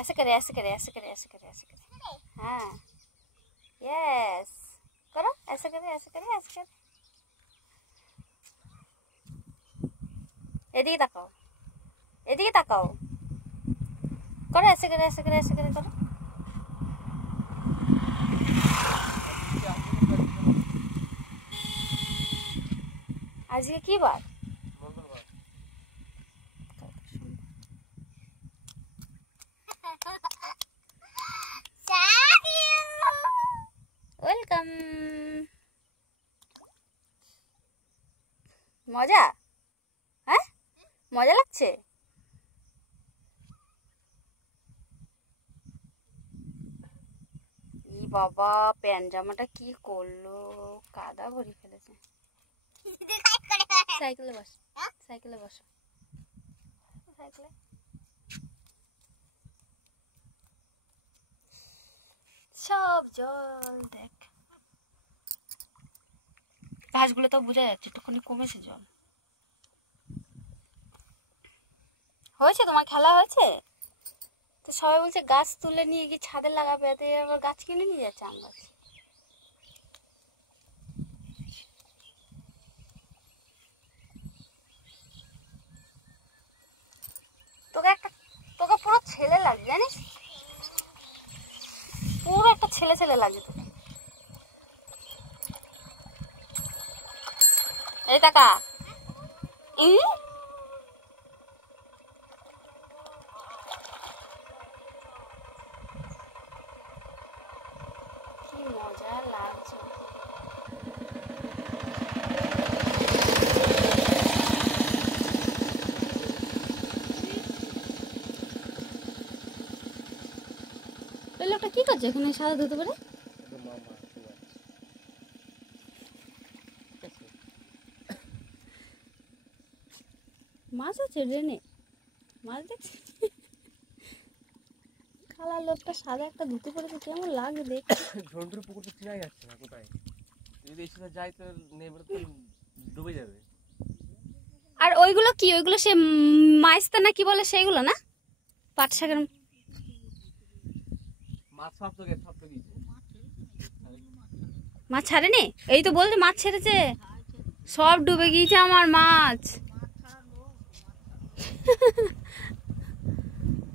ऐसे करे ऐसे करे ऐसे करे ऐसे करे ऐसे करे। हाँ यस करो ऐसे करे ऐसे करे ऐसे करे। এদিকে তাকাও এদিকে তাকাও করো ऐसे करे ऐसे करे ऐसे करे करो। আজকে কি বার? ওয়েলকাম। মজা? হ্যাঁ মজা লাগছে? ই বাবা প্যান্ট জামাটা কি করলো, কাদা ভরে ফেলেছে। সাইকেলে বস সাইকেলে বসো সাইকেলে। সব জল দেখ, ঘাসগুলো তো বোঝা যাচ্ছে একটুখানি কমেছে জল। হয়েছে তোমার খেলা হয়েছে তো? সবাই বলছে গাছ তুলে নিয়ে গিয়ে ছাদে লাগাবে, এতে আবার গাছ কিনে নিয়ে যাচ্ছে আম গাছ। তোকে পুরো ছেলে লাগে জানিস, পুরো একটা ছেলে ছেলে লাগে তোকে। এই টাকা কি মজা লাগছে। লোকটা কি করছে এখানে সাদা ধুতে পারে? মাছ আছে ড্রেনে, মাছ দেখছি। খালা লোকটা সাদা একটা ধুতে পড়েছে, কেমন লাগে দেখ। ঝন্টুর পুকুর তো চিনাই যাচ্ছে না কোথায়, যদি এসে যায় তো নেবে তো ডুবে যাবে। আর ওইগুলো কি, ওইগুলো সে মাছটা না কি বলে সেইগুলো না, পাট শাকের মাছ। সব তো গেছে, সব তো গিয়েছে। মাছ ছাড়েনি? এই তো বলছে মাছ ছেড়েছে, সব ডুবে গিয়েছে আমার মাছ।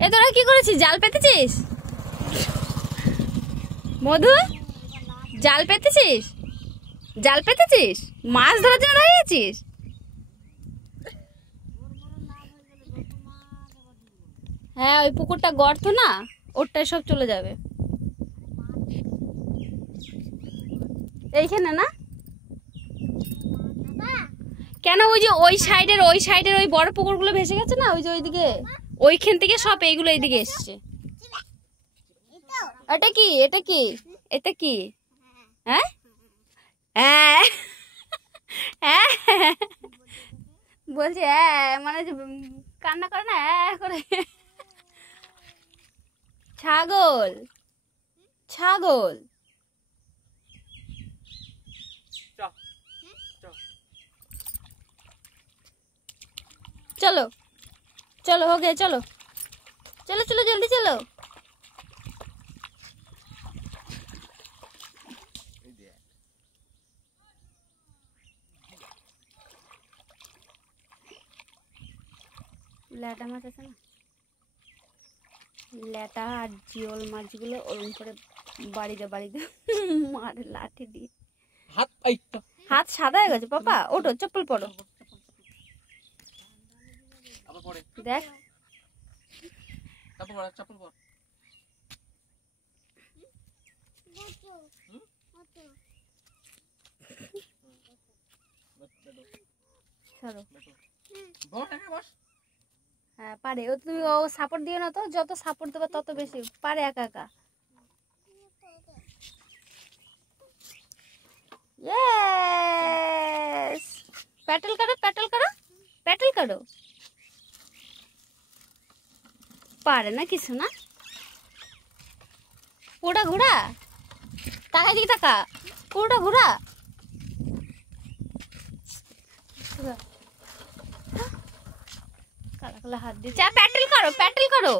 এ তোরা কি করেছিস, জাল পেতেছিস? মধু জাল পেতেছিস, জাল পেতেছিস, মাছ ধরার জন্য দাঁড়িয়েছিস? হ্যাঁ ওই পুকুরটা গর্ত না, ওরটাই সব চলে যাবে। এইখানে না কেন, ওই যে ওই সাইডের ওই বড় পুকুরগুলো ভেসে গেছে না, ওই যে ওইদিকে, ওইখান থেকে সব এইগুলো এইদিকে এসছে। এটা কি, এটা কি, এটা কি? হ্যাঁ হ্যাঁ হ্যাঁ বলছি হ্যাঁ, মানে কান্না করে না হ্যাঁ করে। ছাগল ছাগল चलो चलो हो गया, चलो चलो चलो जल्दी चलो। ল্যাটা মাছ আছে না, ল্যাটা আর জিওল মাছগুলো ওরকম করে বাড়িতে মার লাঠি দিয়ে। হাত সাদা হয়ে গেছে পাপা, ওঠো চপ্পল পরো। দেখ চপ্পল পর। হ্যাঁ পারে ও, তুমি ও সাপোর্ট দিও না তো, যত সাপোর্ট দেবে তত বেশি পারে একা একা। यस पैडल करो पैडल करो पैडल करो। पारे ना किस ना पूरा घुरा ताका दिखे ताका पूरा घुरा काला काला हाथ दी। पैडल करो पैडल करो।